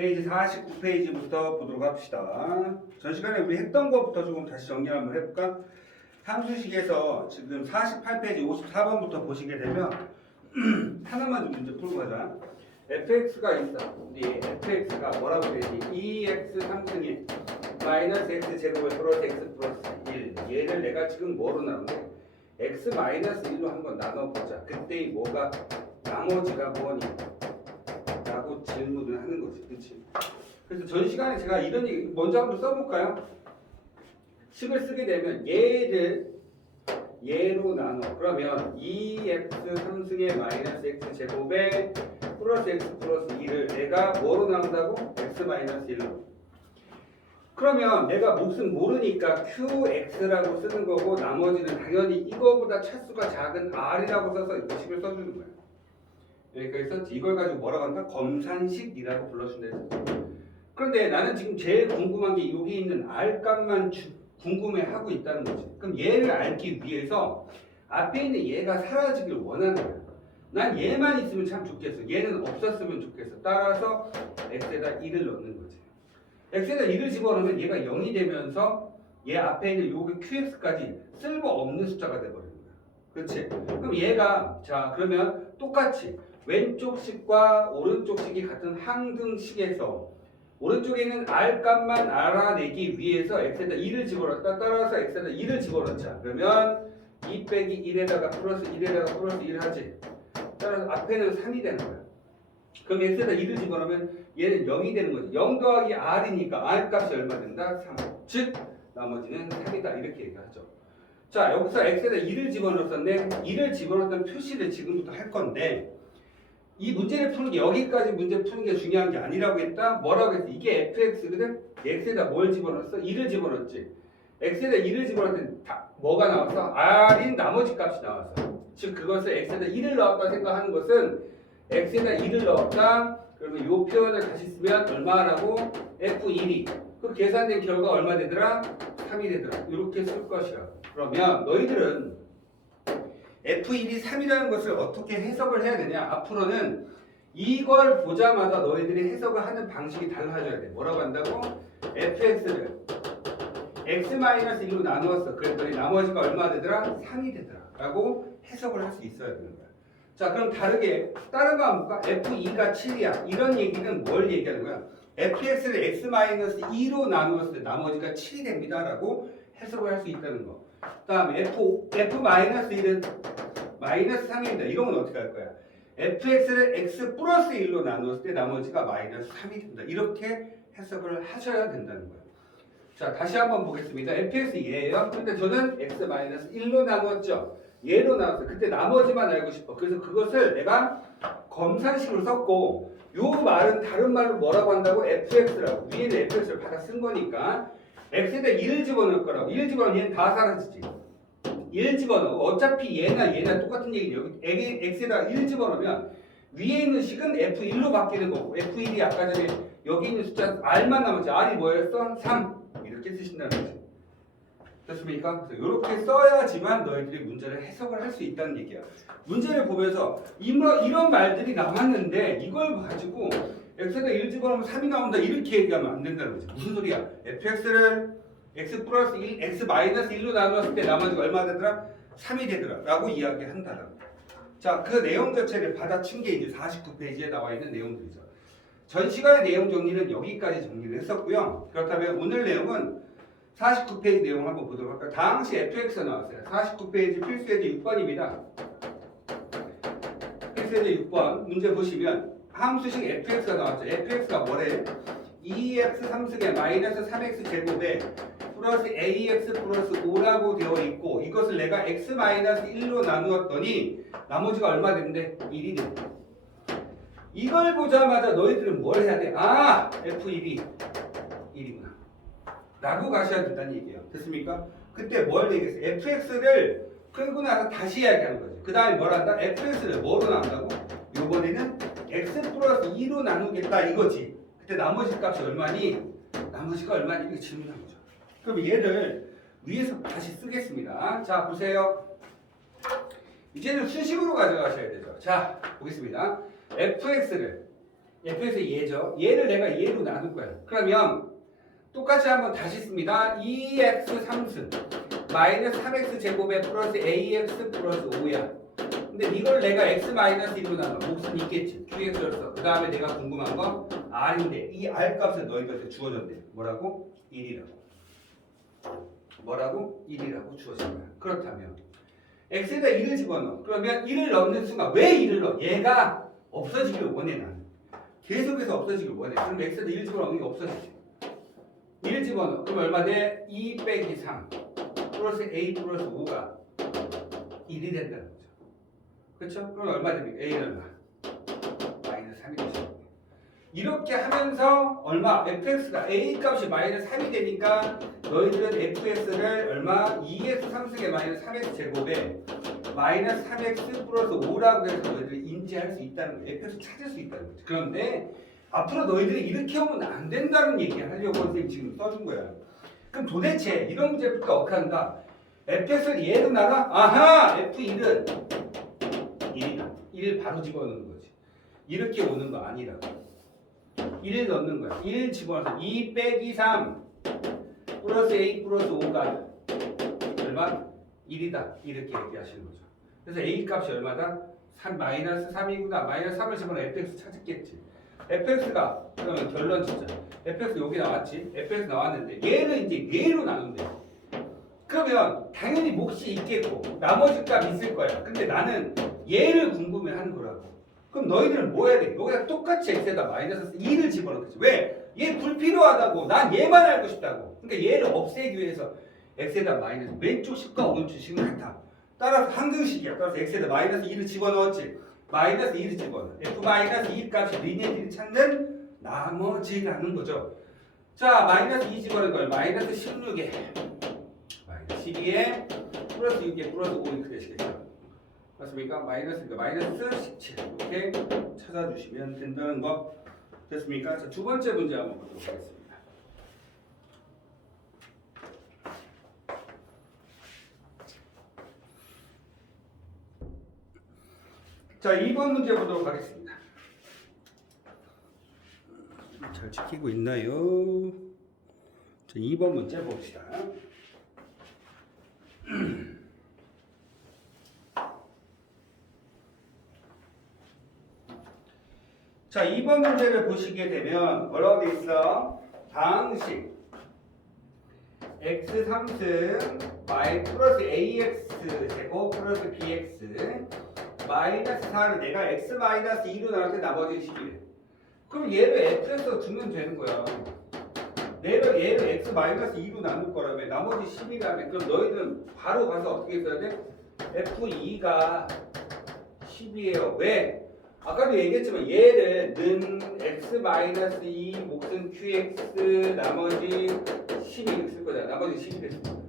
페이지 49페이지부터 보도록 합시다. 전 시간에 우리 했던 것부터 조금 다시 정리 한번 해볼까? 함수식에서 지금 48페이지 54번부터 보시게 되면 하나만 좀 문제 풀고 가자. fx가 있어. 우리 fx가 뭐라고 되지? 2x 3승에 마이너스 x 제곱에 플러스 x 플러스 1. 얘를 내가 지금 뭐로 나누는데? x 마이너스 1로 한번 나눠보자. 그때 뭐가 나머지가 뭐니? 라고 질문을 하는 거지. 그치? 그래서 전 시간에 제가 이런 얘기 먼저 한번 써볼까요? 식을 쓰게 되면 얘로 나눠. 그러면 2x 3승의 마이너스 x 제곱에 플러스 x 플러스 2를 내가 뭐로 나눈다고? x 마이너스 1로. 그러면 내가 몫은 모르니까 qx라고 쓰는 거고 나머지는 당연히 이거보다 차수가 작은 r이라고 써서 이 식을 써주는 거야. 그래서 이걸 가지고 뭐라고 한다? 검산식이라고 불러준다. 그런데 나는 지금 제일 궁금한 게 여기 있는 r 값만 궁금해하고 있다는 거지. 그럼 얘를 알기 위해서 앞에 있는 얘가 사라지길 원하는 거야. 난 얘만 있으면 참 좋겠어. 얘는 없었으면 좋겠어. 따라서 x에다 1을 넣는 거지. x에다 1을 집어넣으면 얘가 0이 되면서 얘 앞에 있는 요게 qx까지 쓸모없는 숫자가 돼버리는 거야. 그렇지? 그럼 얘가 자 그러면 똑같이 왼쪽 식과 오른쪽 식이 같은 항등식에서 오른쪽에 있는 r 값만 알아내기 위해서 x에다 2를 집어넣었다. 따라서 x에다 2를 집어넣자. 그러면 2 빼기 1에다가 플러스 1에다가 플러스 1을 하지. 따라서 앞에는 3이 되는 거야. 그럼 x에다 2를 집어넣으면 얘는 0이 되는 거지. 0 더하기 r이니까 r 값이 얼마 된다? 3. 즉 나머지는 3이다. 이렇게 얘기하죠. 자 여기서 x에다 2를 집어넣었는데 2를 집어넣었던 표시를 지금부터 할 건데 이 문제를 푸는 게 여기까지 문제 푸는 게 중요한 게 아니라고 했다? 뭐라고 했어? 이게 fx거든? x에다 뭘 집어넣었어? 2를 집어넣었지. x에다 2를 집어넣을 때 뭐가 나왔어? r인 나머지 값이 나왔어. 즉 그것을 x에다 1을 넣었다 생각하는 것은 x에다 1을 넣었다. 그러면 이 표현을 다시 쓰면 얼마라고? f1이. 그 계산된 결과 얼마 되더라? 3이 되더라. 이렇게 쓸 것이야. 그러면 너희들은 F1이 3이라는 것을 어떻게 해석을 해야 되냐? 앞으로는 이걸 보자마자 너희들이 해석을 하는 방식이 달라져야 돼. 뭐라고 한다고? fx를 x-1로 나누었어. 그랬더니 나머지가 얼마 되더라? 3이 되더라. 라고 해석을 할 수 있어야 되는 거야. 자, 그럼 다르게 다른 거 한번 볼까? f2가 7이야. 이런 얘기는 뭘 얘기하는 거야? fx를 x-2로 나누었을 때 나머지가 7이 됩니다. 라고 해석을 할 수 있다는 거. 그 다음에 f-1은 마이너스 3입니다. 이런 건 어떻게 할 거야? fx를 x 플러스 1로 나눴을 때 나머지가 마이너스 3이 된다. 이렇게 해석을 하셔야 된다는 거예요. 자, 다시 한번 보겠습니다. fx 얘예요. 근데 저는 x 마이너스 1로 나누었죠. 얘로 나눴어요. 그때 나머지만 알고 싶어. 그래서 그것을 내가 검산식으로 썼고 요 말은 다른 말로 뭐라고 한다고? fx라고. 위에는 fx를 받아 쓴 거니까 x에다 1을 집어넣을 거라고. 1을 집어넣으면 얘는 다 사라지지. 1 집어넣어. 어차피 얘나 똑같은 얘기죠. 여기 x에다 1 집어넣으면 위에 있는 식은 f1로 바뀌는 거고 f1이 아까 전에 여기 있는 숫자 r만 남았지. r이 뭐였어? 3. 이렇게 쓰신다는 거지. 됐습니까? 그래서 이렇게 써야지만 너희들이 문제를 해석을 할 수 있다는 얘기야. 문제를 보면서 이런 말들이 나왔는데 이걸 가지고 x에다 1 집어넣으면 3이 나온다 이렇게 얘기하면 안 된다는 거지. 무슨 소리야? fx를 x 플러스 1, x 마이너스 1로 나누었을 때 나머지가 얼마 되더라? 3이 되더라 라고 이야기한다는 거. 자, 그 내용 자체를 받아친 게 이제 49페이지에 나와 있는 내용들이죠. 전 시간의 내용 정리는 여기까지 정리를 했었고요. 그렇다면 오늘 내용은 49페이지 내용 한번 보도록 할까요? 당시 fx가 나왔어요. 49페이지 필수예제 6번입니다. 필수예제 6번 문제 보시면 함수식 fx가 나왔죠. fx가 뭐래? 2x 3승에 마이너스 3x 제곱에 플러스 ax 플러스 5라고 되어 있고 이것을 내가 x 마이너스 1로 나누었더니 나머지가 얼마 되는데? 1이 된다. 이걸 보자마자 너희들은 뭘 해야 돼? 아! f1이 1이구나 라고 가셔야 된다는 얘기예요. 됐습니까? 그때 뭘 얘기했어요? fx를 끌고 나서 다시 이야기하는 거지. 그 다음에 뭘 한다? fx를 뭐로 나눈다고? 요번에는 x 플러스 2로 나누겠다 이거지. 그때 나머지 값이 얼마니? 나머지가 얼마니? 이렇게 질문한 거죠. 그럼 얘를 위에서 다시 쓰겠습니다. 자, 보세요. 이제는 수식으로 가져가셔야 되죠. 자, 보겠습니다. fx를 f에서 얘죠. 얘를 내가 얘로 나눌 거야. 그러면 똑같이 한번 다시 씁니다. 2x 3승 마이너스 3x 제곱에 플러스 ax 플러스 5야. 근데 이걸 내가 x 마이너스 1로 나눠. 몫은 있겠지. qx였어. 그 다음에 내가 궁금한 건 r인데 이 r 값을 너희들한테 주어졌대. 뭐라고? 1이라고. 뭐라고? 1이라고 주어진 거야. 그렇다면 x에다 1을 집어넣어. 그러면 1을 넣는 순간 왜 1을 넣어? 얘가 없어지길 원해 나는. 계속해서 없어지길 원해. 그럼 x에다 1 집어넣는 게 없어지지. 1 집어넣어. 그럼 얼마 돼? 2 빼기 3 플러스 a 플러스 5가 1이 된다는 거죠. 그렇죠? 그럼 얼마 됩니까? a는 얼마? 마이너스 3이 되죠. 이렇게 하면서 얼마? fx가 a 값이 마이너스 3이 되니까 너희들은 fx를 얼마? 2x 3승의 마이너스 3x 제곱에 마이너스 3x 플러스 5라고 해서 너희들이 인지할 수 있다는 거예요. fx 찾을 수 있다는 거죠. 그런데 앞으로 너희들이 이렇게 하면 안 된다는 얘기 하려고 선생님 지금 써준 거야. 그럼 도대체 이런 문제 풀까 어떻게 한다? fx를 얘로 나가? 아하! f1은 1이다. 1 바로 집어넣는 거지. 이렇게 오는 거 아니라고. 1 넣는 거야. 1 집어넣어서 2 빼기 3 플러스 a 플러스 5가 얼마? 1이다. 이렇게 얘기하시는 거죠. 그래서 a 값이 얼마다? 3, 마이너스 3이구나. 마이너스 3을 집어넣어 fx 찾았겠지. fx가 그러면 결론 진짜 fx 여기 나왔지. fx 나왔는데 얘를 이제 얘로 나눈대. 그러면 당연히 몫이 있겠고 나머지 값 있을 거야. 근데 나는 얘를 궁금해하는 거라고. 그럼 너희들은 뭐 해야 돼? 여기다 똑같이 x에다 마이너스 2를 집어넣겠지. 왜? 얘 불필요하다고. 난 얘만 알고 싶다고. 그러니까 얘를 없애기 위해서 x에다 마이너스 왼쪽 식과 오른쪽 식은 같아. 따라서 항등식이야. 따라서 x에다 마이너스 2를 집어넣었지. 마이너스 2를 집어넣어. f 마이너스 2 값이 니네들이 찾는 나머지라는 거죠. 자, 마이너스 2 집어넣은 걸 마이너스 16에 마이너스 12에 플러스 6에 플러스 5 이렇게 되시겠죠. 맞습니까? 마이너스니까 마이너스 17 이렇게 찾아주시면 된다는 거 됐습니까? 자, 두 번째 문제 한번 보도록 하겠습니다. 자, 2번 문제 보도록 하겠습니다. 잘 지키고 있나요? 자, 2번 문제 봅시다. 자, 2번 문제를 보시게 되면 뭐라고 돼 있어? 방식 x 3승 y 플러스 ax 제곱 플러스 bx 마이너스 4를 내가 x 마이너스 2로 나눌 때 나머지 11. 그럼 얘를 f에서 두면 되는 거야. 얘를 x 마이너스 2로 나눌 거라면 나머지 10이라면 그럼 너희들은 바로 가서 어떻게 써야 돼? f2가 10이에요. 왜? 아까도 얘기했지만 얘를 는 x 마이너스 2 몫은 qx 나머지 12 쓸 거잖아. 나머지 12를 쓸 거야.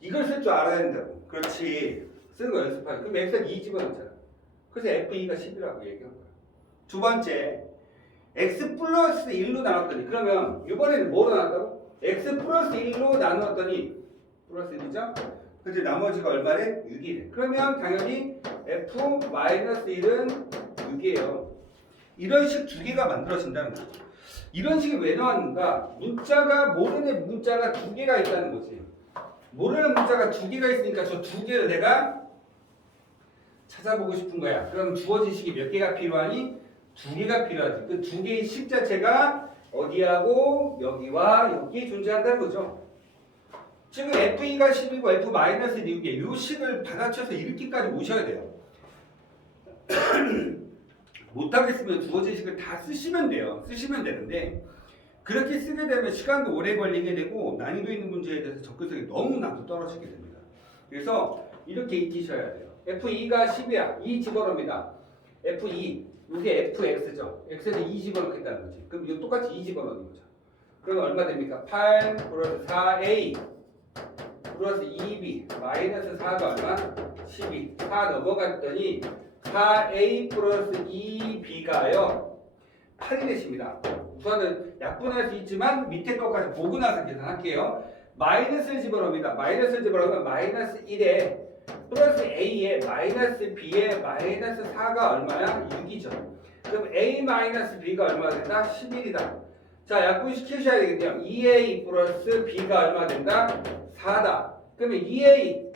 이걸 쓸 줄 알아야 된다고. 그렇지. 쓰는 거 연습하지. 그럼 x는 2 집어넣잖아. 그래서 f2가 10이라고 얘기한 거야. 두 번째, x 플러스 1로 나눴더니 그러면 이번에는 뭐로 나눴다고? x 플러스 1로 나누었더니 플러스 1이죠? 그래서 나머지가 얼마래? 6이래. 그러면 당연히 f 마이너스 1은 6이에요. 이런 식 두 개가 만들어진다는 거죠. 이런 식이 왜 나왔는가? 문자가 모르는 문자가 두 개가 있다는 거지. 모르는 문자가 두 개가 있으니까 저 두 개를 내가 찾아보고 싶은 거야. 그럼 주어진 식이 몇 개가 필요하니? 두 개가 필요하지. 그 두 개의 식 자체가 어디하고 여기와 여기 존재한다는 거죠. 지금 f2가 10이고 f-6이 6이에요. 이 식을 받아쳐서 이렇게까지 오셔야 돼요. 못하겠으면 주어진 식을 다 쓰시면 돼요. 쓰시면 되는데 그렇게 쓰게 되면 시간도 오래 걸리게 되고 난이도 있는 문제에 대해서 접근성이 너무나도 떨어지게 됩니다. 그래서 이렇게 익히셔야 돼요. f2가 10이야. 2 집어넣습니다. f2 이게 fx죠. x에서 2 집어넣겠다는 거지. 그럼 이거 똑같이 2 집어넣는 거죠. 그러면 얼마 됩니까? 8 플러스 4a 플러스 2b 마이너스 4가 얼마? 12. 4 넘어갔더니 4a 플러스 2b가요 8이 되십니다. 우선은 약분할 수 있지만 밑에 것까지 보고 나서 계산할게요. 마이너스를 집어넣습니다. 마이너스를 집어넣으면 마이너스 1에 플러스 a에 마이너스 b에 마이너스 4가 얼마야? 6이죠. 그럼 A-B가 얼마가 된다? 11이다. 자, 약분시키셔야 되겠네요. 2A 플러스 B가 얼마 된다? 4다. 그러면 2A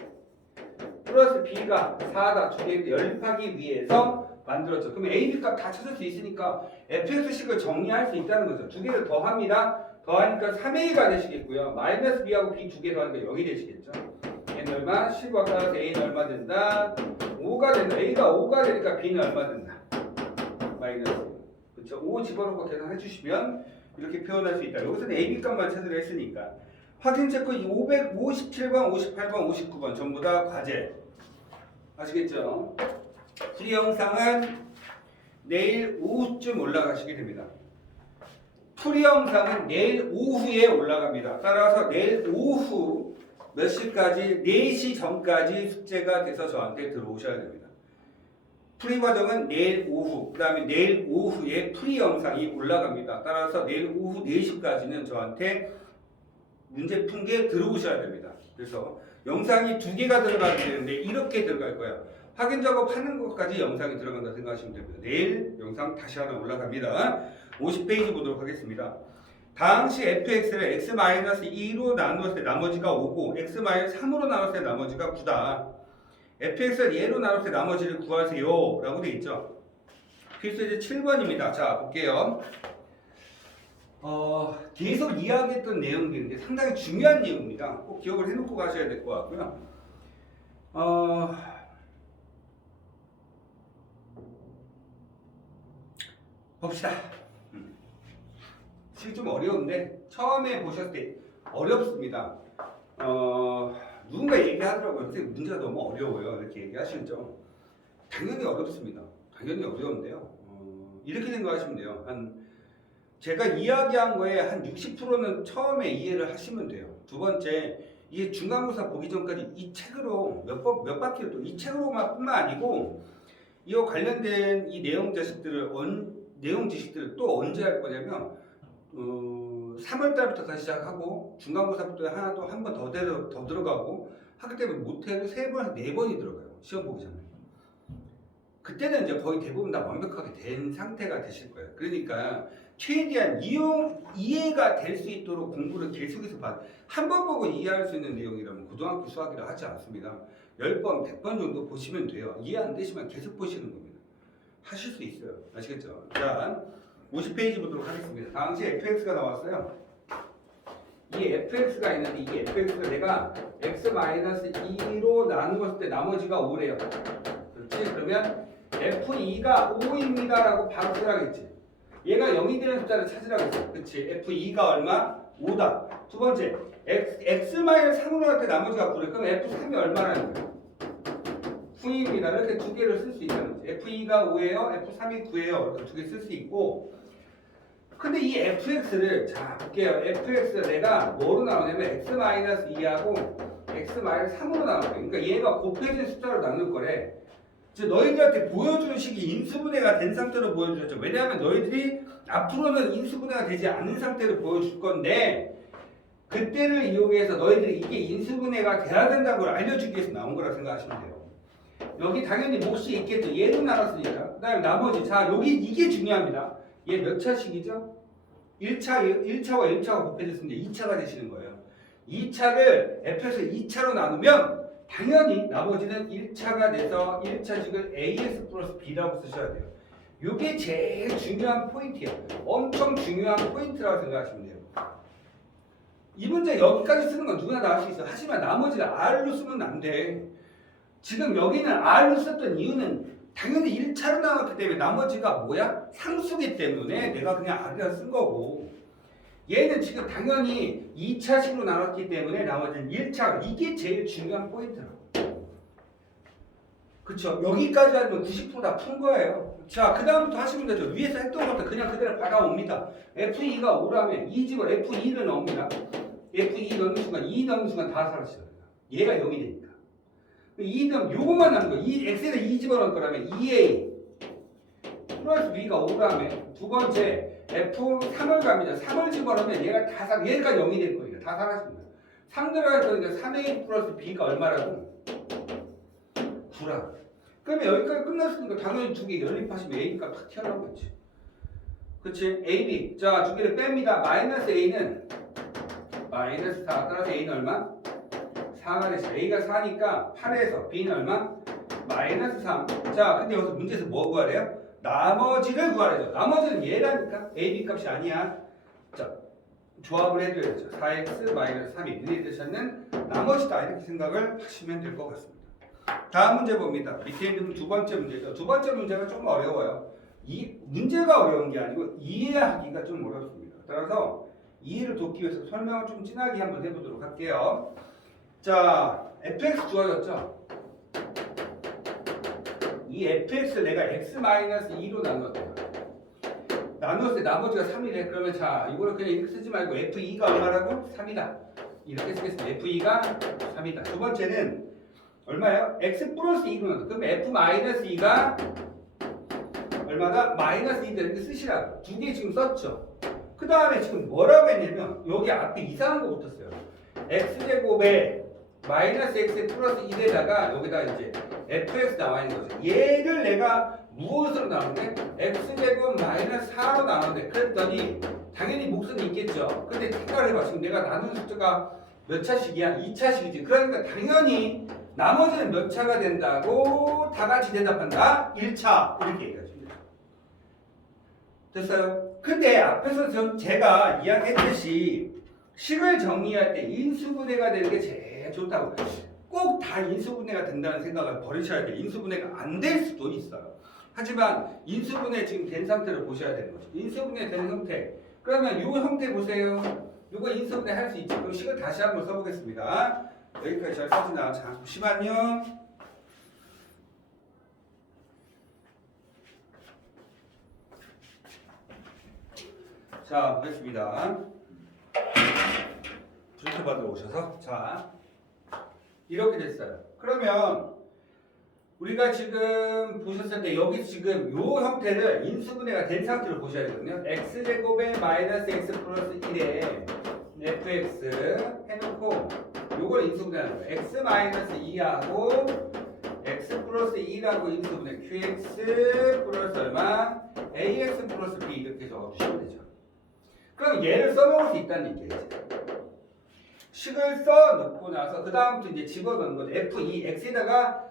플러스 B가 4다. 두 개를 연립하기 위해서 만들었죠. 그러면 A, B 값 다 찾을 수 있으니까 fx식을 정리할 수 있다는 거죠. 두 개를 더합니다. 더하니까 3A가 되시겠고요. 마이너스 B하고 B 두 개 더하니까 0이 되시겠죠. N은 얼마? 10과 따라서 A는 얼마 된다? 5가 된다. A가 5가 되니까 B는 얼마 된다? 마이너스. 그렇죠. 5 집어넣고 계산해 주시면 이렇게 표현할 수 있다. 여기서는 AB 값만 찾으려 했으니까. 확인 체크 557번, 58번, 59번 전부 다 과제. 아시겠죠? 풀이 영상은 내일 오후쯤 올라가시게 됩니다. 풀이 영상은 내일 오후에 올라갑니다. 따라서 내일 오후 몇 시까지? 4시 전까지 숙제가 돼서 저한테 들어오셔야 됩니다. 풀이 과정은 내일 오후, 그 다음에 내일 오후에 풀이 영상이 올라갑니다. 따라서 내일 오후 4시까지는 저한테 문제 푼 게 들어오셔야 됩니다. 그래서 영상이 2개가 들어가게 되는데 이렇게 들어갈 거예요. 확인 작업하는 것까지 영상이 들어간다 생각하시면 됩니다. 내일 영상 다시 하나 올라갑니다. 50페이지 보도록 하겠습니다. 당시 fx를 x-2로 나누었을 때 나머지가 5고 x-3으로 나눴을 때 나머지가 9다. fx를 얘로 나눴을 때 나머지를 구하세요 라고 되어 있죠. 필수제 7번입니다. 자, 볼게요. 계속 이야기했던 내용들인데 상당히 중요한 내용입니다. 꼭 기억을 해놓고 가셔야 될 것 같고요. 봅시다. 실이 좀 어려운데 처음에 보셨을 때 어렵습니다. 누군가 얘기하더라고요. 선생님 문제가 너무 어려워요. 이렇게 얘기하시죠. 당연히 어렵습니다. 당연히 어려운데요. 이렇게 생각하시면 돼요. 제가 이야기한 거에 한 60%는 처음에 이해를 하시면 돼요. 두 번째, 이게 중간고사 보기 전까지 이 책으로 몇 바퀴를 또 이 책으로만 뿐만 아니고 이와 관련된 이 내용 지식들을 또 언제 할 거냐면 3월 달부터 다시 시작하고 중간고사부터 하나도 한 번 더 들어가고 하기 때문에 못해도 3번, 4번이 들어가요. 시험 보기 전에. 그때는 이제 거의 대부분 다 완벽하게 된 상태가 되실 거예요. 그러니까 최대한 이해가 될 수 있도록 공부를 계속해서 한 번 보고 이해할 수 있는 내용이라면 고등학교 수학이라 하지 않습니다. 10번, 100번 정도 보시면 돼요. 이해 안 되시면 계속 보시는 겁니다. 하실 수 있어요. 아시겠죠? 자, 50페이지 보도록 하겠습니다. 당시 fx가 나왔어요. 이 fx가 있는데 이 fx가 내가 x-2로 나누었을 때 나머지가 5래요. 그렇지? 그러면 f2가 5입니다 라고 바로 쓰라겠지. 얘가 0이 되는 숫자를 찾으라고 했어. 그치? f2가 얼마? 5다. 두 번째, x-3으로 할 때 나머지가 9래. 그럼 f3이 얼마라는 거야? 9입니다. 이렇게 두 개를 쓸 수 있다는 거지. f2가 5예요, f3이 9예요. 이렇게 두 개 쓸 수 있고. 근데 이 fx를, 자, 볼게요. fx를 내가 뭐로 나오냐면 x-2하고 x-3으로 나올 거야. 그러니까 얘가 곱해진 숫자로 나눌 거래. 즉 너희들한테 보여주는 식이 인수분해가 된 상태로 보여주셨죠. 왜냐하면 너희들이 앞으로는 인수분해가 되지 않은 상태로 보여줄 건데 그때를 이용해서 너희들이 이게 인수분해가 돼야 된다는 걸 알려주기 위해서 나온 거라 생각하시면 돼요. 여기 당연히 몫이 있겠죠. 얘도 나눴으니까. 그 다음에 나머지. 자, 여기 이게 중요합니다. 얘 몇 차식이죠? 1차와 1차가 곱해졌습니다. 2차가 되시는 거예요. 2차를 F에서 2차로 나누면 당연히 나머지는 1차가 돼서 1차식을 AX 플러스 B라고 쓰셔야 돼요. 이게 제일 중요한 포인트예요. 엄청 중요한 포인트라고 생각하시면 돼요. 이 문제 여기까지 쓰는 건 누구나 다 할 수 있어. 하지만 나머지는 R로 쓰면 안 돼. 지금 여기는 R로 썼던 이유는 당연히 1차로 나왔기 때문에 나머지가 뭐야? 상수기 때문에 내가 그냥 R이라 쓴 거고 얘는 지금 당연히 2차식으로 나눴기 때문에 나머지는 1차. 이게 제일 중요한 포인트라고. 그쵸? 여기까지 하면 90% 다 푼 거예요. 자, 그 다음부터 하시면 되죠. 위에서 했던 것도 그냥 그대로 받아옵니다. F2가 5라면 이 집을 F2를 넣습니다. F2 넣는 순간 2 넣는 순간 다 사라져요. 얘가 0이 되니까. 2 넣으면 요것만 남는 거예요. X에다 2 집어넣을 거라면 2A 플러스 B가 5라면 두 번째 F3을 갑니다. 3을 집어넣으면 얘가 얘가 0이 될 거예요. 다 사라집니다. 3 들어갈 거니까 3A 플러스 B가 얼마라고? 9라고. 그러면 여기까지 끝났으니까 당연히 두 개 연립하시면 A 값 탁 튀어나오겠지. 그치? A, B. 자, 두 개를 뺍니다. 마이너스 A는 마이너스 4. 따라서 A는 얼마? 4가 되죠. A가 4니까 8에서 B는 얼마? 마이너스 3. 자, 근데 여기서 문제에서 뭐 구하래요? 나머지를 구하래죠. 나머지는 얘라니까. A, B 값이 아니야. 자, 조합을 해줘야죠. 4x 마이너스 3이 너희들 찾는 나머지다. 이렇게 생각을 하시면 될 것 같습니다. 다음 문제 봅니다. 밑에 있는 두 번째 문제죠. 두 번째 문제가 좀 어려워요. 이 문제가 어려운 게 아니고 이해하기가 좀 어렵습니다. 따라서 이해를 돕기 위해서 설명을 좀 진하게 한번 해보도록 할게요. 자, fx 주어졌죠? 이 fx를 내가 x-2로 나눴어요. 나눴을 때 나머지가 3이래. 그러면 자, 이거를 그냥 이렇게 쓰지 말고 f2가 얼마라고? 3이다. 이렇게 쓰겠습니다. f2가 3이다. 두 번째는 얼마예요? x 플러스 2로 나눴어. 그럼 f-2가 얼마다? 마이너스 2다. 이렇게 쓰시라고. 두 개 지금 썼죠? 그 다음에 지금 뭐라고 했냐면 여기 앞에 이상한 거 붙었어요. x제곱에 마이너스 x 플러스 1에다가 여기다 이제 fx 나와 있는 거죠. 얘를 내가 무엇으로 나누는데? x제곱 마이너스 4로 나누는데 그랬더니 당연히 목선이 있겠죠. 근데 생각을 해봐. 지금 내가 나누는 숫자가 몇 차식이야? 2차식이지. 그러니까 당연히 나머지는 몇 차가 된다고 다 같이 대답한다? 1차. 이렇게 얘기하십니다. 됐어요? 근데 앞에서 제가 이야기했듯이 식을 정리할 때 인수분해가 되는 게 제일 좋다고. 꼭 다 인수분해가 된다는 생각을 버리셔야 돼요. 인수분해가 안 될 수도 있어요. 하지만 인수분해 지금 된 상태를 보셔야 되는 거죠. 인수분해 된 형태. 그러면 이 형태 보세요. 이거 인수분해 할 수 있죠. 그럼 식을 다시 한번 써보겠습니다. 여기까지 잘 써지나? 잠시만요. 자, 보겠습니다. 프린트 받으러 오셔서. 자, 이렇게 됐어요. 그러면 우리가 지금 보셨을 때 여기 지금 요 형태를 인수분해가 된 상태로 보셔야 되거든요. x제곱에 마이너스 x 플러스 1에 fx 해놓고 요걸 인수분해하는 거예요. x 마이너스 2하고 x 플러스 2라고 인수분해 qx 플러스 얼마? ax 플러스 b 이렇게 적어주시면 되죠. 그럼 얘를 써먹을 수 있다는 얘기예요. 식을 써놓고 나서 그 다음부터 이제 집어넣는 거죠. f2, x에다가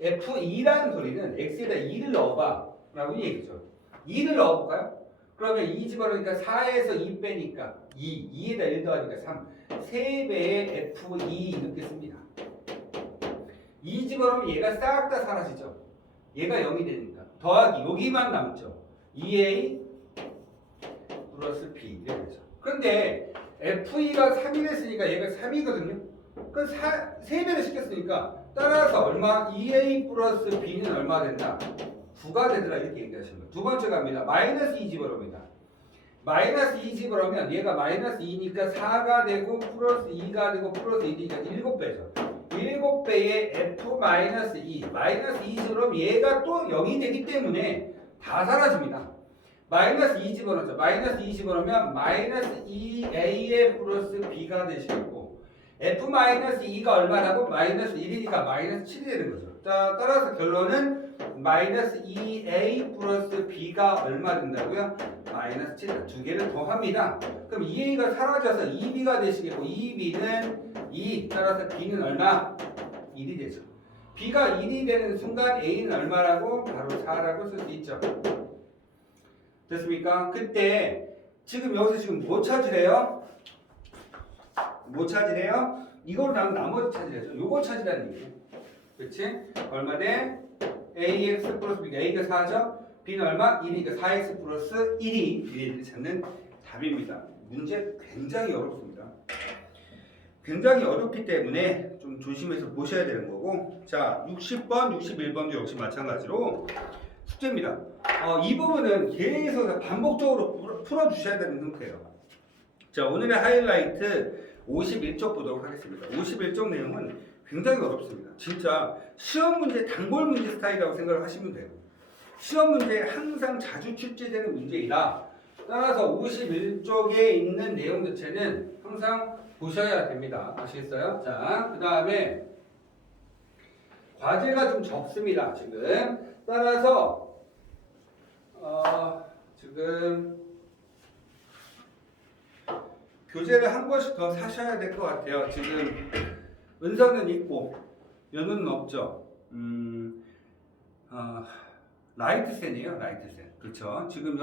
f2라는 소리는 x에다 2를 넣어봐 라고 얘기죠. 2를 넣어볼까요? 그러면 2 집어넣으니까 4에서 2 빼니까 2, 2에다 1 더하니까 3 3배의 f2 이렇게 씁니다. 2 집어넣으면 얘가 싹 다 사라지죠. 얘가 0이 되니까 더하기 여기만 남죠. 2a 플러스 b 이렇게 되죠. 그런데 f2가 3이 됐으니까 얘가 3이거든요. 그럼 3배를 시켰으니까 따라서 얼마? 2a 플러스 b는 얼마 된다? 9가 되더라 이렇게 얘기하시는 거예요. 두 번째 갑니다. 마이너스 2 집어넣습니다. 마이너스 2 집어넣으면 얘가 마이너스 2니까 4가 되고 플러스 2가 되고 플러스 2니까 7배죠. 7배의 f 마이너스 2 마이너스 2 집어넣으면 얘가 또 0이 되기 때문에 다 사라집니다. 마이너스 2 집어넣죠. 마이너스 2 집어넣으면 마이너스 2a 플러스 b가 되시고 f 마이너스 2가 얼마라고? 마이너스 1이니까 마이너스 7이 되는 거죠. 자, 따라서 결론은 마이너스 2a 플러스 b가 얼마 된다고요? 마이너스 7. 두 개를 더합니다. 그럼 2a가 사라져서 2b가 되시겠고 2b는 2. 따라서 b는 얼마? 1이 되죠. b가 1이 되는 순간 a는 얼마라고? 바로 4라고 쓸 수 있죠. 됐습니까? 그때 지금 여기서 지금 뭐 찾으래요? 뭐 찾으래요? 이거로 나머지 찾으래요. 요거 찾으라는 얘기예요. 그렇지? 얼마 돼? ax 플러스 b가 a가 4죠? b는 얼마? 1이니까 4x 플러스 1이 b를 찾는 답입니다. 문제 굉장히 어렵습니다. 굉장히 어렵기 때문에 좀 조심해서 보셔야 되는 거고, 자 60번, 61번도 역시 마찬가지로 숙제입니다. 이 부분은 계속 반복적으로 풀어주셔야 되는 형태예요. 자, 오늘의 하이라이트 51쪽 보도록 하겠습니다. 51쪽 내용은 굉장히 어렵습니다. 진짜 시험 문제, 단골 문제 스타일이라고 생각을 하시면 돼요. 시험 문제에 항상 자주 출제되는 문제이라 따라서 51쪽에 있는 내용 자체는 항상 보셔야 됩니다. 아시겠어요? 자, 그 다음에 과제가 좀 적습니다. 지금 따라서 지금 교재를 한 권씩 더 사셔야 될 것 같아요. 지금 은서는 있고 연우는 없죠. 라이트센이에요. 라이트센. 그렇죠. 지금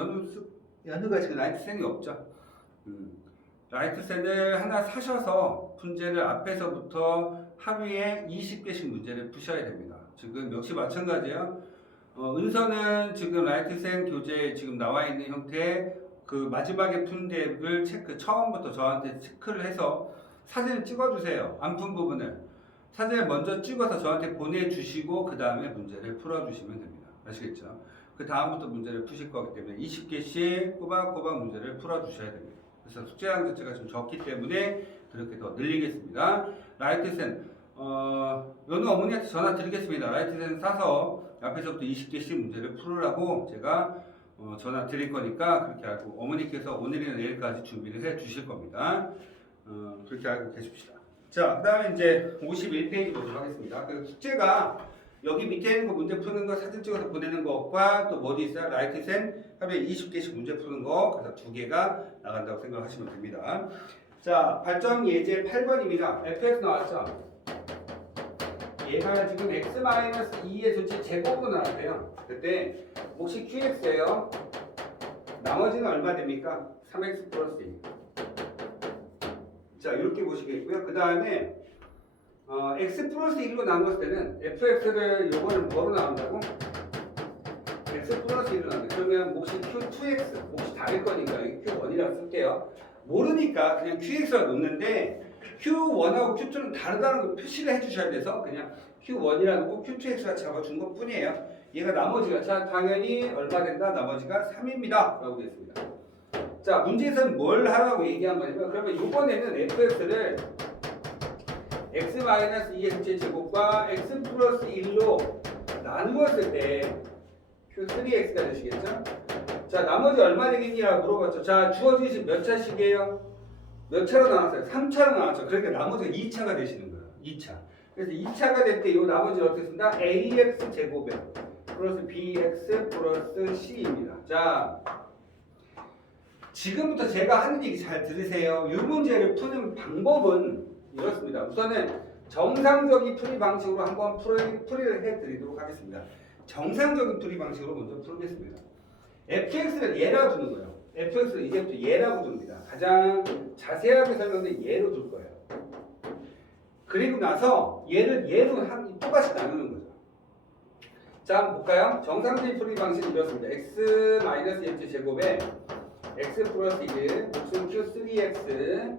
연우가 지금 라이트센이 없죠. 라이트센을 하나 사셔서 문제를 앞에서부터 하루에 20개씩 문제를 푸셔야 됩니다. 지금 역시 마찬가지예요. 은서는 지금 라이트센 교재에 지금 나와 있는 형태의 그 마지막에 푼 덱을 처음부터 저한테 체크를 해서 사진을 찍어주세요. 안 푼 부분을 사진을 먼저 찍어서 저한테 보내주시고 그 다음에 문제를 풀어주시면 됩니다. 아시겠죠? 그 다음부터 문제를 푸실 거기 때문에 20개씩 꼬박꼬박 문제를 풀어주셔야 됩니다. 그래서 숙제량 자체가 좀 적기 때문에 그렇게 더 늘리겠습니다. 라이트센 연우 어머니한테 전화 드리겠습니다. 라이트센 사서 앞에서부터 20개씩 문제를 풀으라고 제가 전화 드릴 거니까 그렇게 알고 어머니께서 오늘이나 내일까지 준비를 해 주실 겁니다. 그렇게 알고 계십시다. 자, 그 다음에 이제 51페이지 보도록 하겠습니다. 그 숙제가 여기 밑에 있는 거 문제 푸는 거 사진 찍어서 보내는 것과 또 뭐도 있어요? 라이트센 하루에 20개씩 문제 푸는 거 그래서 2개가 나간다고 생각하시면 됩니다. 자, 발전 예제 8번입니다. fx 나왔죠? 얘가 지금 x-2의 전체 제곱으로 나왔대요. 그때 몫이 qx예요. 나머지는 얼마 됩니까? 3x 플러스 2. 자, 이렇게 보시겠고요. 그 다음에 x 플러스 1로 나눴을 때는 fx를 요거는 뭐로 나온다고? x 플러스 1로 나온다. 그러면 몫이 q2x, 몫이 다를 거니까 여기 q1이라고 쓸게요. 모르니까 그냥 qx가 놓는데 q1하고 q2는 다르다는 걸 표시를 해주셔야 돼서 그냥 q1이라는 거 q2x가 잡아준 것 뿐이에요. 얘가 나머지가 자 당연히 얼마 된다? 나머지가 3입니다. 라고 되겠습니다. 자, 문제에서는 뭘 하라고 얘기한 거냐면 그러면 이번에는 fx를 x-2의 제곱과 x 플러스 1로 나누었을 때 q3x가 되시겠죠? 자, 나머지 얼마 되겠니라고 물어봤죠. 자, 주어지신 몇 차씩이에요? 몇 차로 나왔어요? 3차로 나왔죠. 그러니까 나머지가 2차가 되시는 거예요. 2차. 그래서 2차가 될 때 이 나머지를 어떻게 쓴다? ax 제곱에 플러스 bx 플러스 c입니다. 자, 지금부터 제가 하는 얘기 잘 들으세요. 이 문제를 푸는 방법은 이렇습니다. 우선은 정상적인 풀이 방식으로 한번 풀이를 해드리도록 하겠습니다. 정상적인 풀이 방식으로 먼저 풀겠습니다. fx를 얘라고 두는 거예요. fx를 이제부터 얘라고 둡니다. 가장 자세하게 설명된 얘로 둘 거예요. 그리고 나서 얘를 얘로 똑같이 나누는 거죠. 자, 한번 볼까요? 정상적인 풀이 방식은 이렇습니다. x-x 제곱에 x 플러스 1, 몫은 q3x,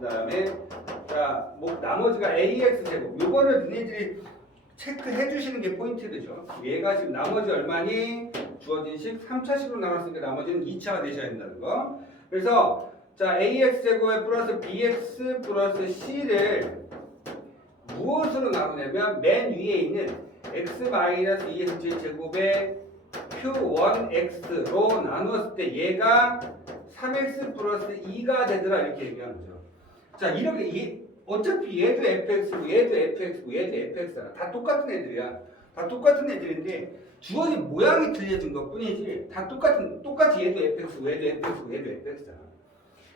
그 다음에 자, 나머지가 ax 제곱. 요거를 너희들이 체크해 주시는 게 포인트죠. 얘가 지금 나머지 얼마니? 주어진 식 3차식으로 나눴으니까 나머지는 2차가 되셔야 된다는 거. 그래서 자, ax 제곱에 플러스 bx 플러스 c를 무엇으로 나누냐면 맨 위에 있는 x-2x 제곱에 q1x로 나누었을 때 얘가 3x 플러스 2가 되더라 이렇게 얘기하는 거죠. 자, 이렇게 어차피 얘도 fx고 얘도 fx고 얘도 fx야. 다 똑같은 애들이야. 다 똑같은 애들인데 주어진 모양이 틀려진 것 뿐이지 다 똑같이 얘도 fx고 얘도 fx고 얘도 fx잖아.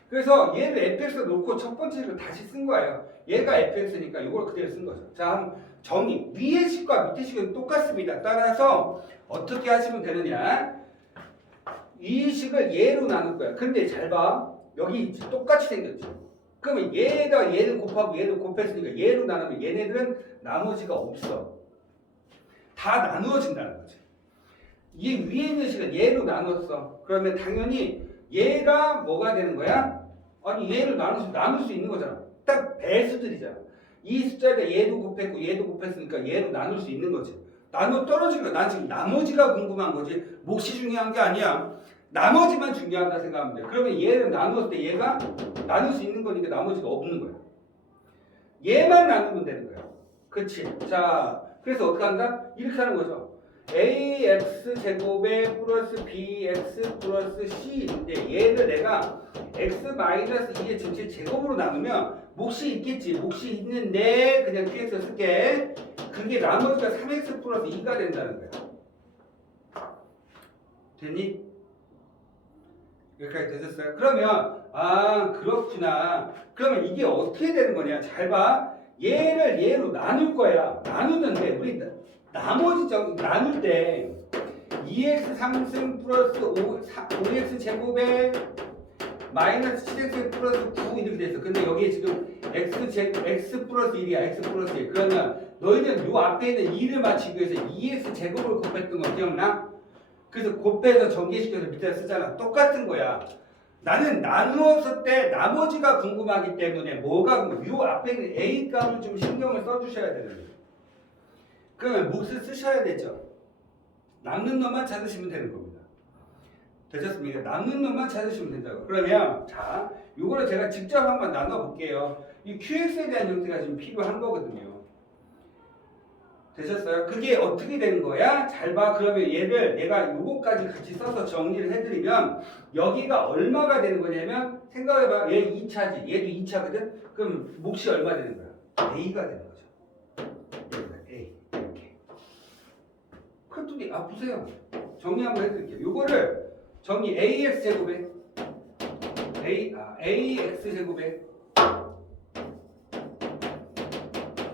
그래서 얘를 fx로 놓고 첫 번째로 다시 쓴 거예요. 얘가 fx니까 이걸 그대로 쓴 거죠. 자, 정의. 위의 식과 밑의 식은 똑같습니다. 따라서 어떻게 하시면 되느냐? 이 식을 얘로 나눌 거야. 근데 잘 봐. 여기 똑같이 생겼지. 그러면 얘에다 얘를 곱하고 얘를 곱했으니까 얘로 나누면 얘네들은 나머지가 없어. 다 나누어진다는 거지. 이 위에 있는 식은 얘로 나눴어. 그러면 당연히 얘가 뭐가 되는 거야? 아니 얘를 나눌 수 있는 거잖아. 딱 배수들이잖아. 이 숫자에다 얘도 곱했고 얘도 곱했으니까 얘로 나눌 수 있는 거지. 나눠 떨어진 거야. 난 지금 나머지가 궁금한 거지. 몫이 중요한 게 아니야. 나머지만 중요하다 생각하면 돼. 그러면 얘를 나누었을 때 얘가 나눌 수 있는 거니까 나머지가 없는 거야. 얘만 나누면 되는 거야. 그치? 자, 그래서 어떻게 한다? 이렇게 하는 거죠. ax 제곱에 플러스 bx 플러스 c인데 얘를 내가 x 마이너스 2의 전체 제곱으로 나누면 몫이 있겠지. 몫이 있는데 그냥 qx 쓸게. 그게 나머지가 3x 플러스 2가 된다는 거야. 됐니? 여기까지 되셨어요? 그러면 그렇구나. 그러면 이게 어떻게 되는 거냐? 잘 봐. 얘를 얘로 나눌 거야. 나누는데 우리 나머지 나눌 때 2x 3승 플러스 5x 제곱에 마이너스 7x 플러스 9 이렇게 됐어. 근데 여기에 지금 x 플러스 1이야. x 플러스 1. 그러면 너희는 요 앞에 있는 2를 맞추기 위해서 2x 제곱을 곱했던 거 기억나? 그래서 곱해서 전개시켜서 밑에 쓰잖아. 똑같은 거야. 나는 나누었을 때 나머지가 궁금하기 때문에 뭐가 궁금해? 요 앞에 있는 A 값을 좀 신경을 써주셔야 되는 거예요. 그러면 몫을 쓰셔야 되죠. 남는 놈만 찾으시면 되는 겁니다. 되셨습니까? 남는 놈만 찾으시면 된다고. 그러면 자, 요거를 제가 직접 한번 나눠 볼게요. 이 QX에 대한 형태가 지금 필요한 거거든요. 되셨어요? 그게 어떻게 되는 거야? 잘 봐. 그러면 얘를 내가 요거까지 같이 써서 정리를 해드리면 여기가 얼마가 되는 거냐면 생각해봐. 얘 2차지. 얘도 2차거든? 그럼 몫이 얼마 되는 거야? A가 되는 거죠. A. 이렇게. 그랬더니 보세요. 정리 한번 해드릴게요. 요거를 정리 AX 제곱에 AX 제곱에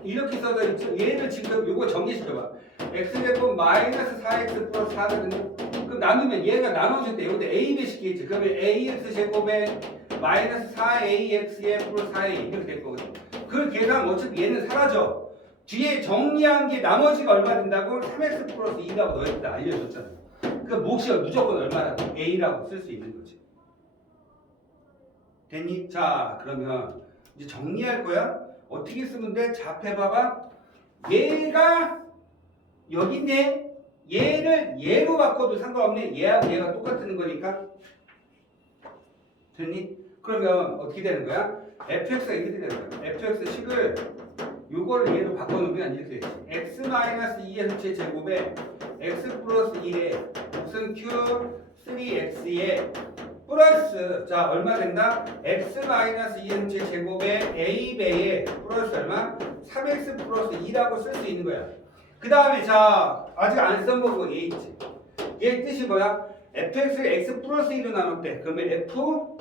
이렇게 써져 있죠. 얘를 지금 요거 정리시켜봐. x제곱 마이너스 4x 플러스 4거든요. 그럼 나누면 얘가 나눠질 때 여기다 a 배식이겠지. 그러면 ax 제곱에 마이너스 4ax에 플러스 4a 이렇게 될 거거든. 그 계산은 어차피 얘는 사라져. 뒤에 정리한 게 나머지가 얼마 된다고? 3x 플러스 2라고 너희한테 알려줬잖아. 그 몫이 무조건 얼마라고? a라고 쓸 수 있는 거지. 됐니? 자, 그러면 이제 정리할 거야. 어떻게 쓰면 돼? 잡해봐봐. 얘가 여기네. 얘를 얘로 바꿔도 상관없네. 얘하고 얘가 똑같은 거니까. 됐니? 그러면 어떻게 되는 거야? fx가 이렇게 되는 거야. fx식을 요거를 얘로 바꿔놓으면 이렇게 되지. x-2의 전체 제곱에 x 플러스 1에 무슨 q 3x에 플러스 자 얼마 된다? x-2n제 제곱에 a배에 플러스 얼마? 3x 플러스 2라고 쓸 수 있는 거야. 그 다음에 자 아직 안 쓴 거고 얘 있지. 얘 뜻이 뭐야? fx를 x 플러스 2로 나눴대. 그러면 f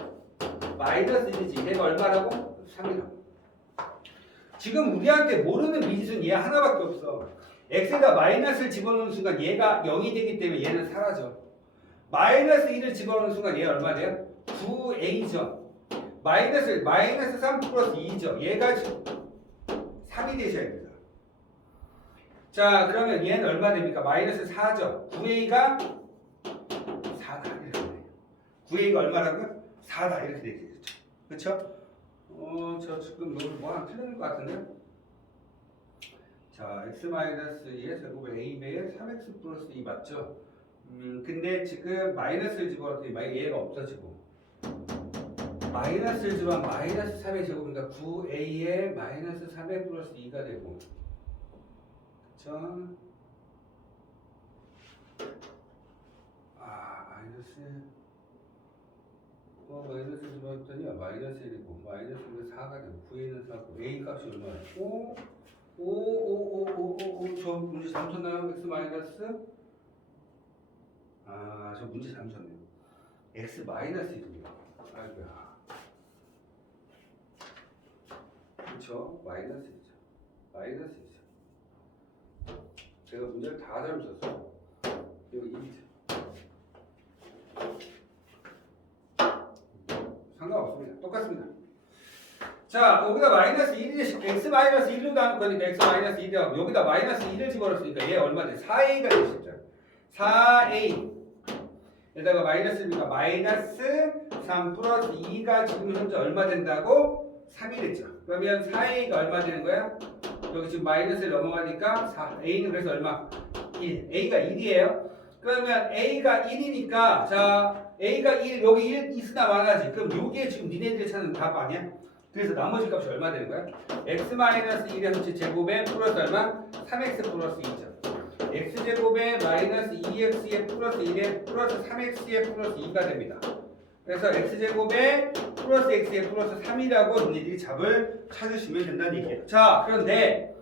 마이너스 1이지. 얘가 얼마라고? 3이라고. 지금 우리한테 모르는 미지수는 얘 하나밖에 없어. x에다 마이너스를 집어넣는 순간 얘가 0이 되기 때문에 얘는 사라져. 마이너스 2를 집어넣는 순간 얘가 얼마 돼요? 9a죠. 마이너스 3 플러스 2죠. 얘가 3이 되셔야 됩니다. 자, 그러면 얘는 얼마 됩니까? 마이너스 4죠. 9a가 4다. 이렇게 돼요. 9a가 얼마라고요? 4다. 이렇게 되겠죠. 그렇죠? 저 지금 뭐 하나 틀린 것 같은데? 자, x-2의 제곱에 a배에 3x 플러스 2 맞죠? 근데 지금 마이너스를 집어넣었더니 얘가 없어지고 마이너스를 집어넣으면 마이너스 3의 제곱이니까 9a에 마이너스 3의 플러스 2가 되고 그쵸? 마이너스 집어넣었더니 마이너스 1이고 마이너스 4가 되고 9a는 4고 a 값이 얼마야? 저 문제 잘못했나요? x 마이너스 저 문제 잘못했네요. x 마이너스 1입니다. 아이고야. 그쵸? 마이너스 1이죠. 마이너스 1이죠. 제가 문제를 다 잘못했어요. 여기 1이죠. 상관없습니다. 똑같습니다. 자, 여기다 마이너스 1이 x 마이너스 1로 나눌 거니까 x 마이너스 1이라고 여기다 마이너스 1을 집어넣었으니까 얘 얼마 돼? 4a가 될 수 있잖아. 4a 에다가 마이너스니까 마이너스 3 플러스 2가 지금 현재 얼마 된다고? 3이 됐죠. 그러면 4a가 얼마 되는 거야? 여기 지금 마이너스에 넘어가니까 4. a는 그래서 얼마? 1. a가 1이에요. 그러면 a가 1이니까 자 a가 1 여기 1 있으나 마나지. 그럼 요게 지금 니네들이 찾는 답 아니야? 그래서 나머지 값이 얼마 되는 거야? x-1의 전체 제곱에 플러스 얼마? 3x 플러스 2죠. x제곱에 마이너스 2x에 플러스 1에 플러스 3x에 플러스 2가 됩니다. 그래서 x제곱에 플러스 x에 플러스 3이라고 너희들이 답을 찾으시면 된다는 얘기예요. 자, 그런데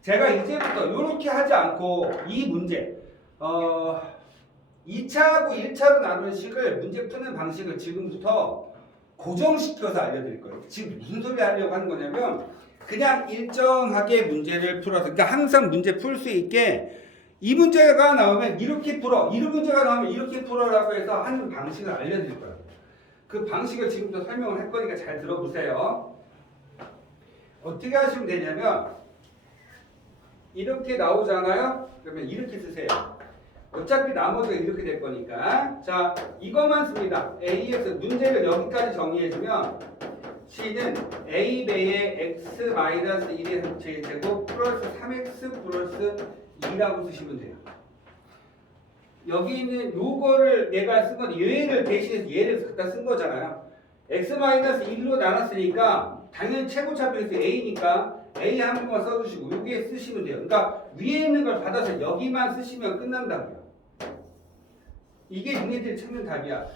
제가 이제부터 이렇게 하지 않고 이 문제 2차하고 1차로 나누는 식을 문제 푸는 방식을 지금부터 고정시켜서 알려드릴 거예요. 지금 무슨 소리 하려고 하는 거냐면 그냥 일정하게 문제를 풀어서 그러니까 항상 문제 풀 수 있게 이 문제가 나오면 이렇게 풀어, 이 문제가 나오면 이렇게 풀어라고 해서 하는 방식을 알려드릴 거예요. 그 방식을 지금부터 설명을 할 거니까 잘 들어보세요. 어떻게 하시면 되냐면 이렇게 나오잖아요. 그러면 이렇게 쓰세요. 어차피 나머지가 이렇게 될 거니까. 자, 이것만 씁니다. AX 문제를 여기까지 정리해주면 C는 A배의 x-1의 제곱 플러스 3x 플러스 2라고 쓰시면 돼요. 여기 있는 요거를 내가 쓴 건 얘를 대신해서 얘를 갖다 쓴 거잖아요. x-1로 나눴으니까 당연히 최고차표에서 A니까 A 한 번만 써주시고 여기에 쓰시면 돼요. 그러니까 위에 있는 걸 받아서 여기만 쓰시면 끝난다고요. 이게 니네들이 찾는 답이야.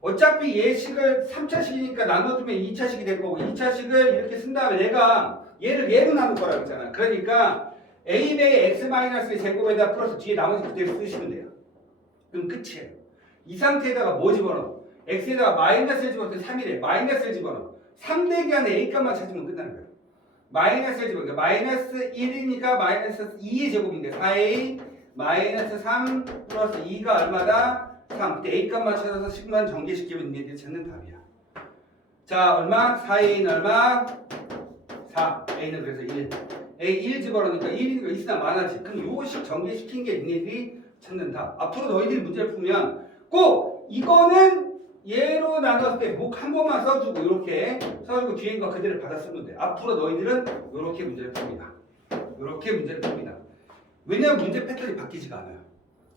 어차피 예식을 3차식이니까 나눠주면 2차식이 될 거고 2차식을 이렇게 쓴 다음에 내가 얘를 얘로 나눌 거라고 했잖아. 그러니까 A배의 x-의 제곱에다 플러스 뒤에 나머지 그대로 쓰시면 돼요. 그럼 끝이에요. 이 상태에다가 뭐 집어넣어? x에다가 마이너스를 집어넣으면 3이래. 마이너스를 집어넣어. 3대기 안에 a값만 찾으면 끝나는 거예요. 마이너스를 집어넣어. 마이너스 1이니까 마이너스 2의 제곱인데 4a 마이너스 3 플러스 2가 얼마다? 3. 그때 a값만 찾아서 식만 전개시키면 얘네들이 찾는 답이야. 자, 얼마? 4a는 얼마? 4. a는 그래서 1. a 1 집어넣으니까 1이니까 있으나 많아지. 그럼 요거식 전개시킨 게 얘네들이 찾는 답. 앞으로 너희들이 문제를 풀면 꼭 이거는 얘로 나눴을 때 목 한 번만 써주고 이렇게 써주고 뒤에 있는 거 그대로 받아 쓰면 돼. 앞으로 너희들은 이렇게 문제를 풉니다. 이렇게 문제를 풉니다. 왜냐하면 문제 패턴이 바뀌지가 않아요.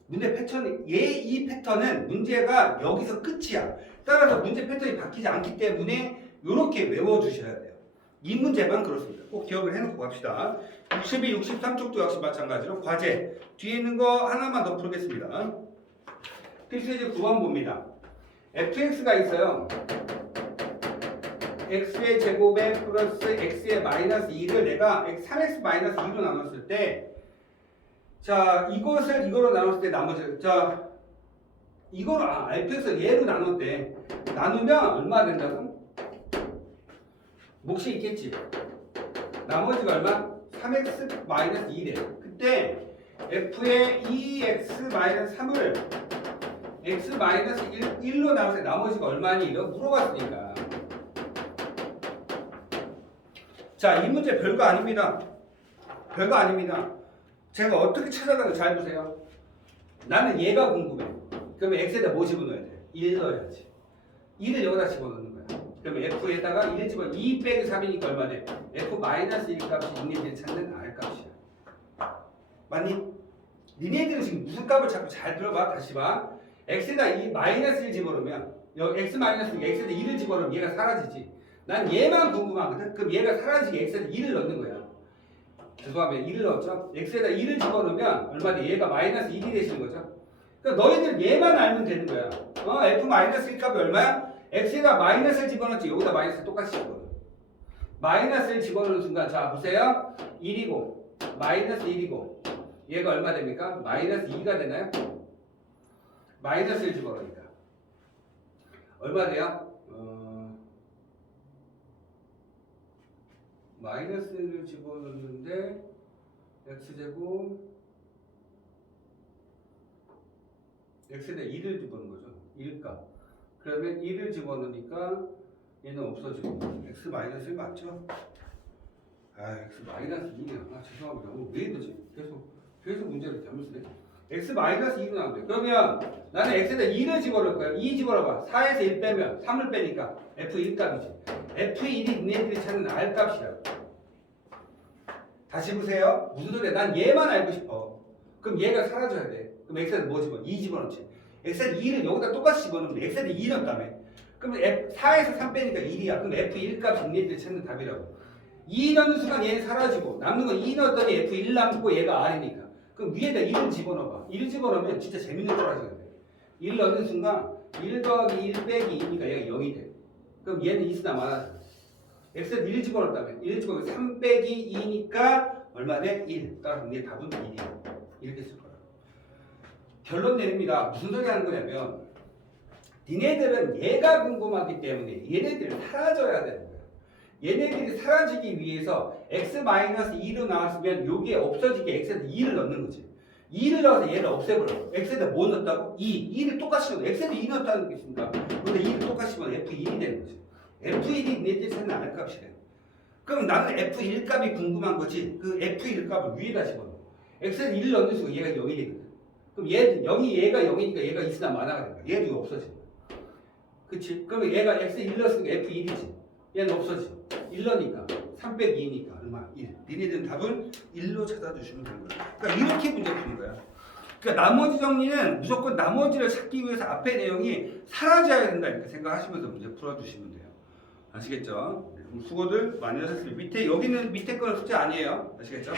문제 패턴이 이 패턴은 문제가 여기서 끝이야. 따라서 문제 패턴이 바뀌지 않기 때문에 이렇게 외워주셔야 돼요. 이 문제만 그렇습니다. 꼭 기억을 해놓고 갑시다. 62, 63쪽도 역시 마찬가지로 과제 뒤에 있는 거 하나만 더 풀겠습니다. 필수제 9번 봅니다. fx가 있어요. x의 제곱에 플러스 x의 마이너스 2를 내가 3x 마이너스 2로 나눴을 때 자, 이것을 이거로 나눴을 때 나머지 자, 이거를 fx를 얘로 나눴대. 나누면 얼마 된다고? 몫이 있겠지. 나머지가 얼마? 3x 마이너스 2래. 그때 f의 2x-3을 x-1로 나눴을 때 나머지가 얼마니? 이거 물어봤으니까. 자, 이 문제 별거 아닙니다. 별거 아닙니다. 제가 어떻게 찾아가는지 잘 보세요. 나는 얘가 궁금해. 그러면 x에다 뭐 집어넣어야 돼? 1 넣어야지. 2를 여기다 집어넣는 거야. 그러면 f에다가 1 집어 2 빼기 3이니까 얼마 돼? f-1 값이 니네들이 찾는 r 값이야. 맞니? 니네들은 지금 무슨 값을 자꾸 잘 들어봐. 다시 봐. x에다 이 마이너스를 집어넣으면 여기 x-x에다 2를 집어넣으면 얘가 사라지지. 난 얘만 궁금하거든. 그럼 얘가 사라지게 x에다 2를 넣는 거야. 죄송합니다. 2를 넣었죠. x에다 2를 집어넣으면 얼마 돼? 얘가 마이너스 1이 되시는 거죠. 그러니까 너희들 얘만 알면 되는 거야. f-1 값이 얼마야? x에다 마이너스를 집어넣지. 여기다 마이너스 똑같이 집어넣어. 마이너스를 집어넣는 순간 자 보세요. 1이고 마이너스 1이고 얘가 얼마 됩니까? 마이너스 2가 되나요? 마이너스를 집어넣으니까 얼마 돼요? 마이너스를 집어넣는데 x제곱 x에다 2를 집어넣는 거죠. 1값. 그러면 2를 집어넣으니까 얘는 없어지고 x-1 맞죠? x-2야. 죄송합니다. 왜 이러지? 계속 문제를 잘못 쓰네. x-2로 나오는데 그러면 나는 x에다 2를 집어넣을 거야. 2 집어넣어봐. 4에서 1 빼면 3을 빼니까 f1 값이지. f1이 니네들이 찾는 r 값이라고. 다시 보세요. 무슨 소리야? 난 얘만 알고 싶어. 그럼 얘가 사라져야 돼. 그럼 x에다 뭐 집어넣어? 2 집어넣지. x에다 2를 여기다 똑같이 집어넣으면 x에다 2 넣었다며. 그럼 4에서 3 빼니까 1이야. 그럼 f1 값이 니네들이 찾는 답이라고. 2 넣는 순간 얘는 사라지고 남는 건 2 넣었더니 f1 남고 얘가 r이니까. 그럼 위에다 1을 집어넣어봐. 1을 집어넣으면 진짜 재밌는 줄 알아야 돼. 1 넣는 순간 1 더하기 1 빼기 2니까 얘가 0이 돼. 그럼 얘는 있으나 마나 x는 1 집어넣었다면 1 집어넣으면 3 빼기 2니까 얼마 돼? 1. 따라서 내 답은 1이야. 이렇게 쓸 거야. 결론 내립니다. 무슨 소리 하는 거냐면 니네들은 얘가 궁금하기 때문에 얘네들이 사라져야 되는 거야. 얘네들이 사라지기 위해서 x-2로 나왔으면 여기에 없어지게 x에다 2를 넣는 거지. 2를 넣어서 얘를 없애버려. x에다 뭐 넣었다고? 2. 2를 똑같이 넣어. x에다 2 넣었다는 게 있습니다. 근데 2를 똑같이 넣으면 F1이 되는 거지. F1이 니네들이 찾는 알 값이래. 그럼 나는 F1 값이 궁금한 거지. 그 F1 값을 위에다 집어넣어. x에다 1을 넣는 순간 얘가 0이 되거든. 그럼 얘가 0이니까 얘가 있으나 마나가 된 거야. 얘도 없어져. 그치? 그러면 얘가 x 1 넣었으니까 F1이지. 얘는 없어지. 1 넣으니까 3 빼기 2니까 얼마? 1. 니네들은 답을 1로 찾아주시면 되는 거야. 그러니까 이렇게 문제 푸는 거야. 그러니까 나머지 정리는 무조건 나머지를 찾기 위해서 앞에 내용이 사라져야 된다 이렇게 생각하시면서 문제 풀어주시면 돼요. 아시겠죠? 수고들 많이 하셨습니다. 밑에 여기는 밑에 거는 숙제 아니에요. 아시겠죠?